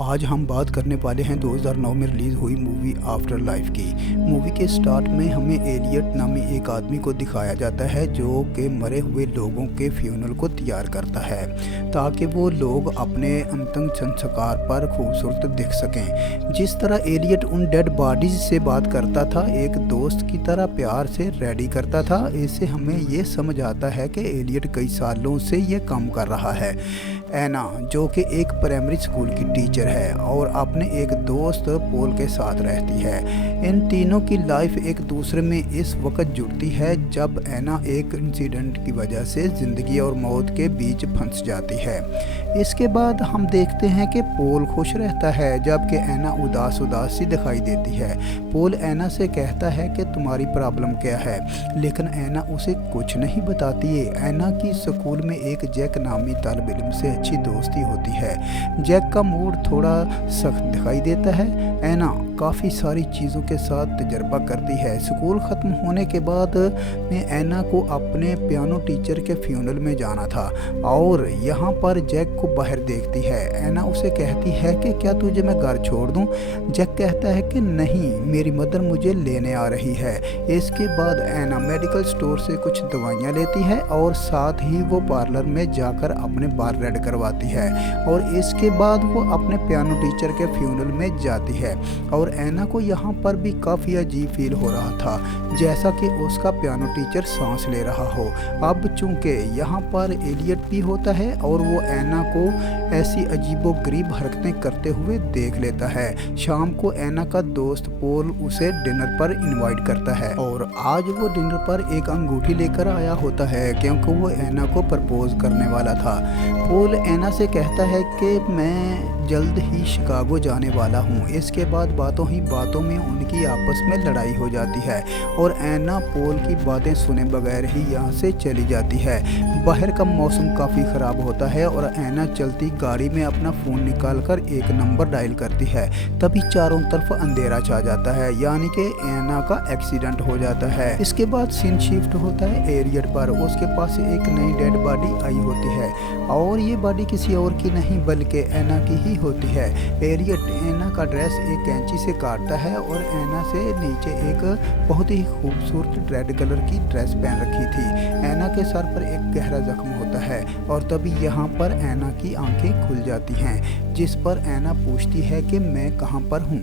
आज हम बात करने वाले हैं 2009 में रिलीज़ हुई मूवी आफ्टर लाइफ की। मूवी के स्टार्ट में हमें एलियट नामी एक आदमी को दिखाया जाता है जो कि मरे हुए लोगों के फ्यूनरल को तैयार करता है ताकि वो लोग अपने अंतिम संस्कार पर खूबसूरत दिख सकें। जिस तरह एलियट उन डेड बॉडीज से बात करता था, एक दोस्त की तरह प्यार से रेडी करता था, इससे हमें ये समझ आता है कि एलियट कई सालों से ये काम कर रहा है। एना जो कि एक प्राइमरी स्कूल की टीचर है और अपने एक दोस्त पॉल के साथ रहती है। इन तीनों की लाइफ एक दूसरे में इस वक्त जुड़ती है जब एना एक इंसिडेंट की वजह से ज़िंदगी और मौत के बीच फंस जाती है। इसके बाद हम देखते हैं कि पॉल खुश रहता है जबकि एना उदास सी दिखाई देती है। पॉल एना से कहता है कि तुम्हारी प्रॉब्लम क्या है, लेकिन एना उसे कुछ नहीं बताती है। एना की स्कूल में एक जैक नामी तालिब इल्म से अच्छी दोस्ती होती है। जैक का मूड थोड़ा सख्त दिखाई देता है। एना काफ़ी सारी चीज़ों के साथ तजर्बा करती है। स्कूल ख़त्म होने के बाद में एना को अपने पियानो टीचर के फ्यूनरल में जाना था और यहाँ पर जैक को बाहर देखती है। एना उसे कहती है कि क्या तुझे मैं घर छोड़ दूँ। जैक कहता है कि नहीं, मेरी मदर मुझे लेने आ रही है। इसके बाद एना मेडिकल स्टोर से कुछ दवाइयाँ लेती है और साथ ही वो पार्लर में जाकर अपने बाल रेड करवाती है और इसके बाद वो अपने पियानो टीचर के फ्यूनरल में जाती है। और एना को यहाँ पर भी काफ़ी अजीब फील हो रहा था, जैसा कि उसका पियानो टीचर सांस ले रहा हो। अब चूंकि यहाँ पर एलियट भी होता है और वो एना को ऐसी अजीबोगरीब हरकतें करते हुए देख लेता है। शाम को एना का दोस्त पॉल उसे डिनर पर इनवाइट करता है और आज वो डिनर पर एक अंगूठी लेकर आया होता है क्योंकि वो एना को प्रपोज करने वाला था। पॉल एना से कहता है कि मैं जल्द ही शिकागो जाने वाला हूँ। इसके बाद बातों ही बातों में उनकी आपस में लड़ाई हो जाती है और एना पॉल की बातें सुने बगैर ही यहाँ से चली जाती है। बाहर का मौसम काफ़ी ख़राब होता है और एना चलती गाड़ी में अपना फ़ोन निकालकर एक नंबर डायल करती है। तभी चारों तरफ अंधेरा छा जाता है, यानी कि एना का एक्सीडेंट हो जाता है। इसके बाद सीन शिफ्ट होता है एलियट पर। उसके पास एक नई डेड बॉडी आई होती है और ये बॉडी किसी और की नहीं बल्कि एना की ही होती है। एलियट एना का ड्रेस एक कैंची से काटता है और एना से नीचे एक बहुत ही खूबसूरत रेड कलर की ड्रेस पहन रखी थी। एना के सर पर एक गहरा जख्म होता है और तभी यहाँ पर एना की आंखें खुल जाती हैं, जिस पर एना पूछती है कि मैं कहाँ पर हूँ।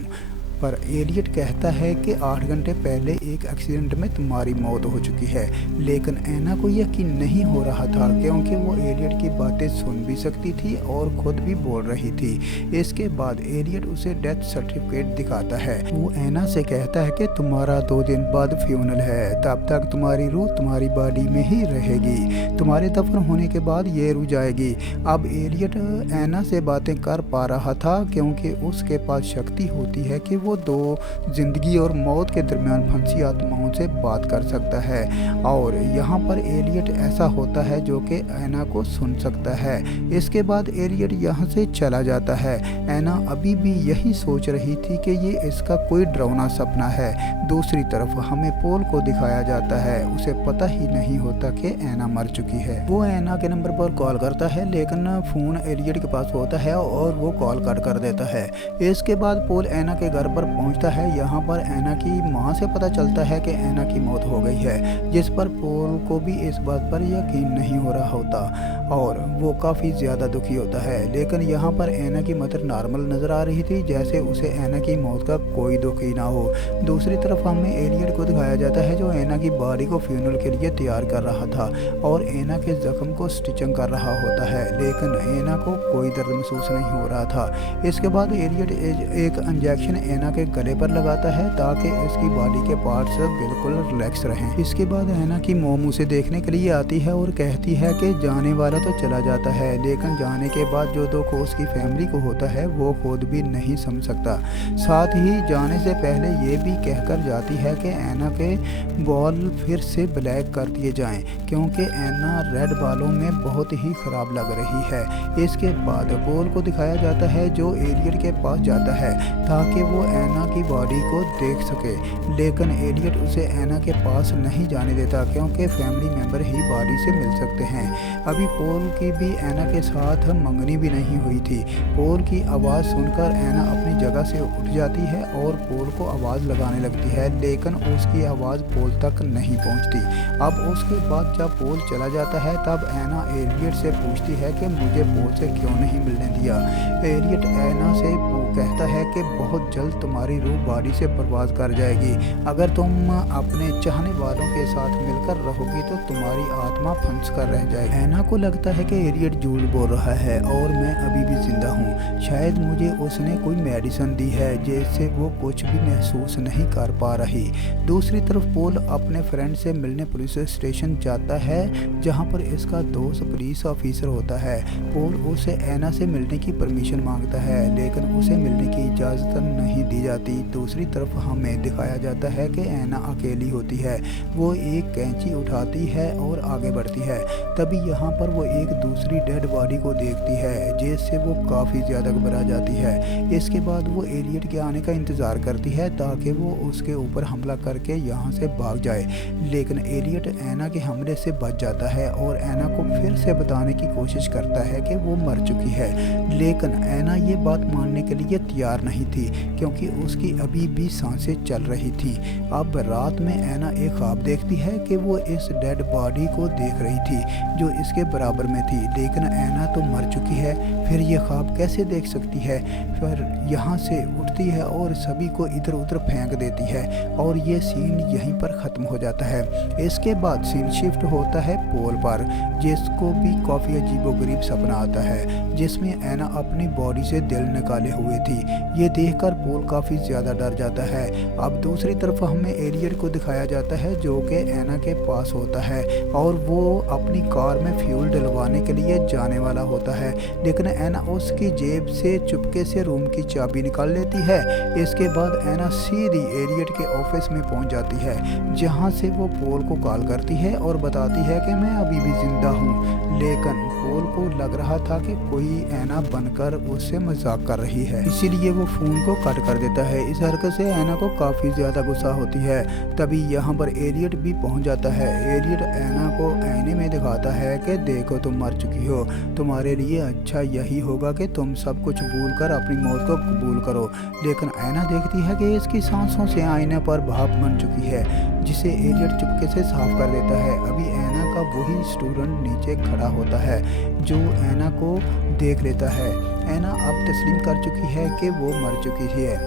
पर एलियट कहता है कि 8 घंटे पहले एक एक्सीडेंट में तुम्हारी मौत हो चुकी है, लेकिन एना को यकीन नहीं हो रहा था क्योंकि वो एलियट की बातें सुन भी सकती थी और खुद भी बोल रही थी। इसके बाद एलियट उसे डेथ सर्टिफिकेट दिखाता है। वो एना से कहता है कि तुम्हारा 2 दिन बाद फ्यूनरल है, तब तक तुम्हारी रूह तुम्हारी बॉडी में ही रहेगी, तुम्हारे दफन होने के बाद ये रूह जाएगी। अब एलियट एना से बातें कर पा रहा था क्योंकि उसके पास शक्ति होती है कि वो 2 जिंदगी और मौत के दरमियान फंसी आत्माओं से बात कर सकता है और यहाँ पर एलियट ऐसा होता है जो कि एना को सुन सकता है। इसके बाद एलियट यहाँ से चला जाता है। एना अभी भी यही सोच रही थी कि ये इसका कोई डरावना सपना है। दूसरी तरफ हमें पॉल को दिखाया जाता है। उसे पता ही नहीं होता कि एना मर चुकी है। वो एना के नंबर पर कॉल करता है लेकिन फ़ोन एलियट के पास होता है और वो कॉल कट कर देता है। इसके बाद पॉल एना के घर पर पहुंचता है। यहाँ पर एना की मां से पता चलता है कि एना की मौत हो गई है, जिस पर पॉल को भी इस बात पर यकीन नहीं हो रहा होता और वो काफ़ी ज़्यादा दुखी होता है। लेकिन यहाँ पर एना की मदर नॉर्मल नज़र आ रही थी, जैसे उसे एना की मौत का कोई दुख ही ना हो। दूसरी तरफ हमें एलियट को दिखाया जाता है जो एना की बॉडी को फ्यूनरल के लिए तैयार कर रहा था और एना के जख्म को स्टिचिंग कर रहा होता है, लेकिन एना को कोई दर्द महसूस नहीं हो रहा था। इसके बाद एलियट एक इंजेक्शन एना के गले पर लगाता है ताकि इसकी बॉडी के पार्ट्स बिल्कुल रिलैक्स रहें। इसके बाद एना की मॉम उसे देखने के लिए आती है और कहती है कि जाने वाला तो चला जाता है, लेकिन जाने के बाद जो दुख उसकी फैमिली को होता है वो खुद भी नहीं समझ सकता। साथ ही जाने से पहले ये भी कहकर जाती है कि एना के बाल फिर से ब्लैक कर दिए जाएं क्योंकि एना रेड बालों में बहुत ही ख़राब लग रही है। इसके बाद पॉल को दिखाया जाता है जो एलियट के पास जाता है ताकि वो एना की बॉडी को देख सके, लेकिन एलियट उसे एना के पास नहीं जाने देता क्योंकि फैमिली मेम्बर ही बॉडी से मिल सकते हैं। अभी पॉल की भी एना के साथ मंगनी भी नहीं हुई थी। पॉल की आवाज़ सुनकर एना अपनी जगह से उठ जाती है और पॉल को आवाज़ लगाने लगती है, लेकिन उसकी आवाज़ पॉल तक नहीं पहुंचती। अब उसके बाद जब पॉल चला जाता है तब एना एलियट से पूछती है कि मुझे पॉल से क्यों नहीं मिलने दिया। एलियट एना से कहता है कि बहुत जल्द तुम्हारी रूह बॉडी से परवाज़ कर जाएगी। अगर तुम अपने चाहने वालों के साथ मिलकर रहोगी तो तुम्हारी आत्मा फंस कर रह जाएगी। एना को लगता है कि एलियट झूठ बोल रहा है और मैं अभी भी जिंदा हूँ। शायद मुझे उसने कोई मेडिसिन दी है जिससे वो कुछ भी महसूस नहीं कर पा रही। दूसरी तरफ पॉल अपने फ्रेंड से मिलने पुलिस स्टेशन जाता है जहाँ पर इसका दोस्त पुलिस ऑफिसर होता है। पॉल उसे एना से मिलने की परमिशन मांगता है, लेकिन उसे मिलने की इजाज़त नहीं दी जाती। दूसरी तरफ हमें दिखाया जाता है कि एना अकेली होती है। वो एक कैंची उठाती है और आगे बढ़ती है। तभी यहाँ पर वो एक दूसरी डेड बॉडी को देखती है जिससे वो काफ़ी ज़्यादा घबरा जाती है। इसके बाद वो एलियट के आने का इंतज़ार करती है ताकि वो उसके ऊपर हमला करके यहाँ से भाग जाए, लेकिन एलियट एना के हमले से बच जाता है और एना को फिर से बताने की कोशिश करता है कि वो मर चुकी है, लेकिन एना ये बात मानने के लिए तैयार नहीं थी क्योंकि उसकी अभी भी सांसें चल रही थी। अब रात में एना एक ख्वाब देखती है कि वो इस डेड बॉडी को देख रही थी जो इसके बराबर में थी, लेकिन एना तो मर चुकी है। फिर ये ख्वाब कैसे देख सकती है? फिर यहाँ से उठती है और सभी को इधर उधर फेंक देती है और ये सीन यहीं पर ख़त्म हो जाता है। इसके बाद सीन शिफ्ट होता है पॉल पर, जिसको भी काफ़ी अजीबोगरीब सपना आता है जिसमें एना अपनी बॉडी से दिल निकाले हुए थी। ये देखकर पॉल काफ़ी ज़्यादा डर जाता है। अब दूसरी तरफ हमें एलियट को दिखाया जाता है जो कि एना के पास होता है और वो अपनी कार में फ्यूल डलवाने के लिए जाने वाला होता है, लेकिन एना उसकी जेब से चुपके से रूम की चाबी निकाल लेती है। इसके बाद एना सीधी एलियट के ऑफिस में पहुंच जाती है जहां से वो पॉल को कॉल करती है और बताती है कि मैं अभी भी जिंदा हूं, लेकिन पॉल को लग रहा था कि कोई एना बनकर उससे मजाक कर रही है, इसीलिए वो फ़ोन को कट कर देता है। इस हरकत से एना को काफ़ी ज़्यादा गुस्सा होती है। तभी यहाँ पर एलियट भी पहुँच जाता है। एलियट एना को आईने में दिखाता है कि देखो तुम मर चुकी हो, तुम्हारे लिए अच्छा यही होगा कि तुम सब कुछ भूल कर अपनी मौत को कबूल करो। लेकिन एना देखती है कि इसकी सांसों से आईने पर भाप बन चुकी है, जिसे एलियट चुपके से साफ कर देता है। अभी एना का वही स्टूडेंट नीचे खड़ा होता है जो एना को देख लेता है। एना अब तस्लीम कर चुकी है कि वो मर चुकी है।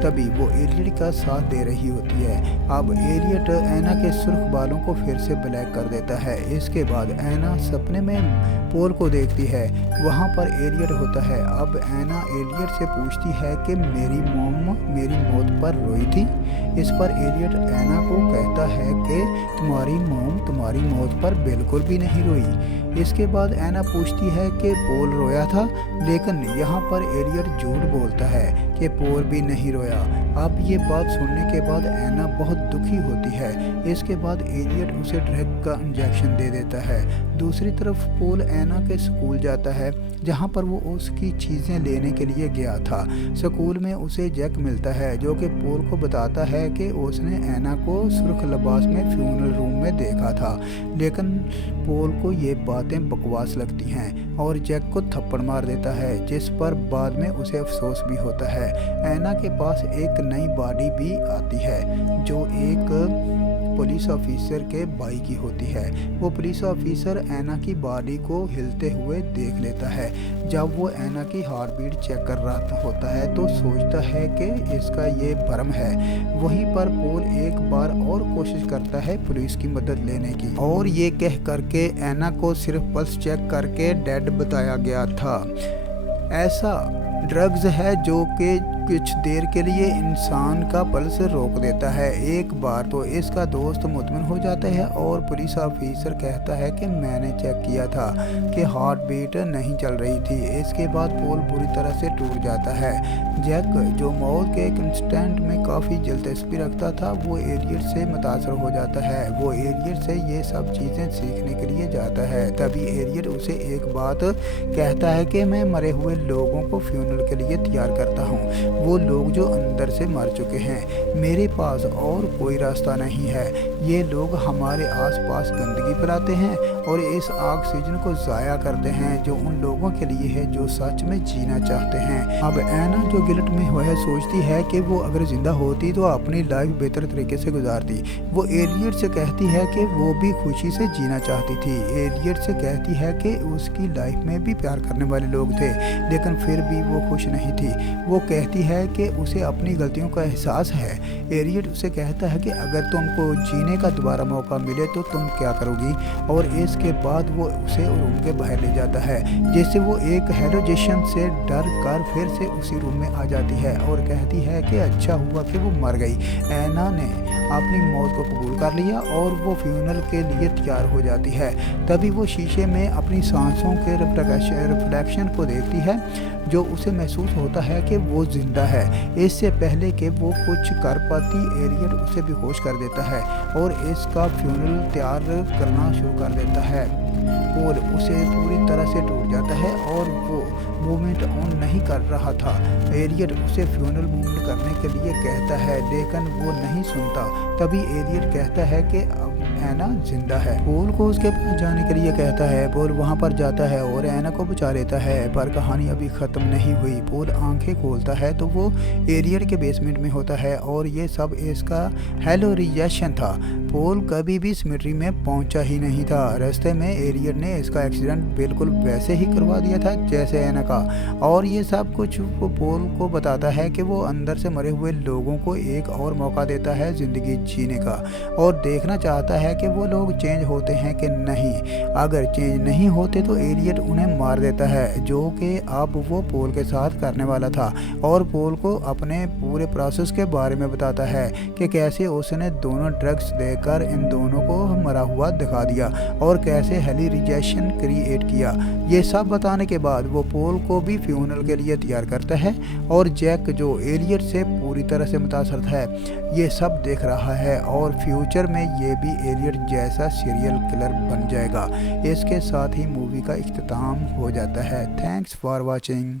तभी वो एलियट का साथ दे रही होती है। अब एलियट एना के सुर्ख बालों को फिर से ब्लैक कर देता है। इसके बाद एना सपने में पॉल को देखती है, वहाँ पर एलियट होता है। अब एना एलियट से पूछती है कि मेरी मॉम मेरी मौत पर रोई थी। इस पर एलियट एना को कहता है कि तुम्हारी मॉम तुम्हारी मौत पर बिल्कुल भी नहीं रोई। इसके बाद एना पूछती है कि पॉल रोया था, लेकिन यहाँ पर एलियट झूठ बोलता है कि पॉल भी नहीं रोया। अब ये बात सुनने के बाद एना बहुत दुखी होती है। इसके बाद एलियट उसे ड्रग का इंजेक्शन दे देता है। दूसरी तरफ पॉल एना के स्कूल जाता है जहाँ पर वो उसकी चीज़ें लेने के लिए गया था। स्कूल में उसे जैक मिलता है जो कि पॉल को बताता है कि उसने एना को सुर्ख लिबास में फ्यूनरल रूम में देखा था, लेकिन पॉल को ये बातें बकवास लगती हैं और जैक को थप्पड़ मार देता है, जिस पर बाद में उसे अफसोस भी होता है। एना के पास एक नई बॉडी भी आती है जो एक पुलिस ऑफिसर के भाई की होती है। वो पुलिस ऑफिसर एना की बॉडी को हिलते हुए देख लेता है। जब वो एना की हार्ट बीट चेक कर रहा होता है तो सोचता है कि इसका ये भ्रम है। वहीं पर पॉल एक बार और कोशिश करता है पुलिस की मदद लेने की, और ये कह करके एना को सिर्फ पल्स चेक करके डेड बताया गया था। ऐसा ड्रग्स है जो कि कुछ देर के लिए इंसान का पल्स रोक देता है। एक बार तो इसका दोस्त मुतमिन हो जाता है और पुलिस ऑफिसर कहता है कि मैंने चेक किया था कि हार्ट बीट नहीं चल रही थी। इसके बाद पॉल बुरी तरह से टूट जाता है। जैक जो मौत के एक इंस्टेंट में काफ़ी दिलचस्पी रखता था, वो एलियट से मुतासर हो जाता है। वो एलियट से ये सब चीज़ें सीखने के लिए जाता है। तभी एलियट उसे एक बात कहता है कि मैं मरे हुए लोगों को फ्यूनरल के लिए तैयार करता हूँ। वो लोग जो अंदर से मर चुके हैं। मेरे पास और कोई रास्ता नहीं है। ये लोग हमारे आसपास गंदगी फैलाते हैं और इस ऑक्सीजन को ज़ाया करते हैं जो उन लोगों के लिए है जो सच में जीना चाहते हैं। अब ऐना जो गिल्ट में हुआ है सोचती है कि वो अगर ज़िंदा होती तो अपनी लाइफ बेहतर तरीके से गुजारती। वो एलियट से कहती है कि वो भी खुशी से जीना चाहती थी। एलियट से कहती है कि उसकी लाइफ में भी प्यार करने वाले लोग थे लेकिन फिर भी वो खुश नहीं थी। वो कहती है कि उसे अपनी गलतियों का एहसास है। एलियट उसे कहता है कि अगर तुमको जीने का दोबारा मौका मिले तो तुम क्या करोगी, और इसके बाद वो उसे रूम के बाहर ले जाता है जिससे वो एक हेलोजेशन से डर कर फिर से उसी रूम में आ जाती है और कहती है कि अच्छा हुआ कि वो मर गई। ऐना ने अपनी मौत को कबूल कर लिया और वो फ्यूनरल के लिए तैयार हो जाती है। तभी वो शीशे में अपनी सांसों के रिफ्लेक्शन को देखती है जो उसे महसूस होता है कि वो जिंदा है। इससे पहले कि वो कुछ कर पाती एलियट उसे बेहोश कर देता है और इसका फ्यूनरल तैयार करना शुरू कर देता है और उसे पूरी तरह से टूट जाता है और वो मूवमेंट ऑन नहीं कर रहा था। एलियट उसे फ्यूनरल मूवमेंट करने के लिए कहता है लेकिन वो नहीं सुनता। तभी एलियट कहता है कि ऐना जिंदा है। पॉल को उसके पास जाने के लिए कहता है। पॉल वहां पर जाता है और ऐना को बचा लेता है पर कहानी अभी ख़त्म नहीं हुई। पॉल आंखें खोलता है तो वो एलियट के बेसमेंट में होता है और ये सब इसका हेलो रिएक्शन था। पॉल कभी भी सिमेट्री में पहुंचा ही नहीं था। रास्ते में एलियट ने इसका एक्सीडेंट बिल्कुल वैसे ही करवा दिया था जैसे ऐना का, और ये सब कुछ वो पॉल को बताता है कि वो अंदर से मरे हुए लोगों को एक और मौका देता है ज़िंदगी जीने का और देखना चाहता है कि वो लोग चेंज होते हैं कि नहीं। अगर चेंज नहीं होते तो एलियट उन्हें मार देता है जो कि अब वो पॉल के साथ करने वाला था, और पॉल को अपने पूरे प्रोसेस के बारे में बताता है कि कैसे उसने दोनों ड्रग्स देकर इन दोनों को मरा हुआ दिखा दिया और कैसे हेली रिजेक्शन क्रिएट किया। ये सब बताने के बाद वो पॉल को भी फ्यूनरल के लिए तैयार करता है और जैक जो एलियट से पूरी तरह से मुतासर है ये सब देख रहा है और फ्यूचर में ये भी एलियट जैसा सीरियल किलर बन जाएगा। इसके साथ ही मूवी का इख्तिताम हो जाता है। Thanks for watching.